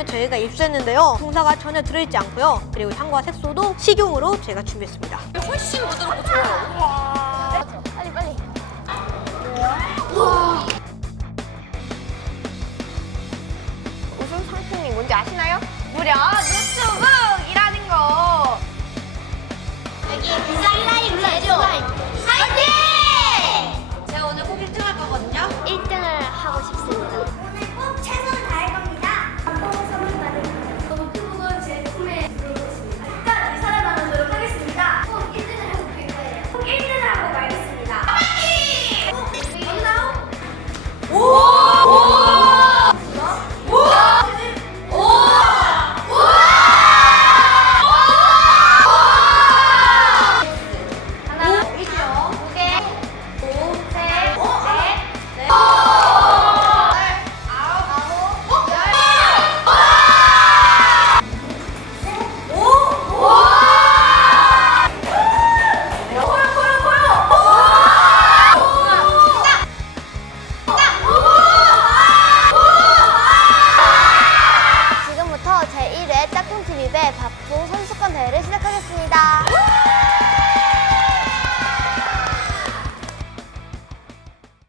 입수했는데요. 동사가 전혀 들어있지 않고요. 그리고 향과 색소도 식용으로 제가 준비했습니다. 훨씬 부드럽고 좋아요. 빨리 빨리. 우승 상품이 뭔지 아시나요? 무려 노트북이라는 거. 여기 슬라 제1회 짝꿍TV배 밥풍 선수권 대회를 시작하겠습니다.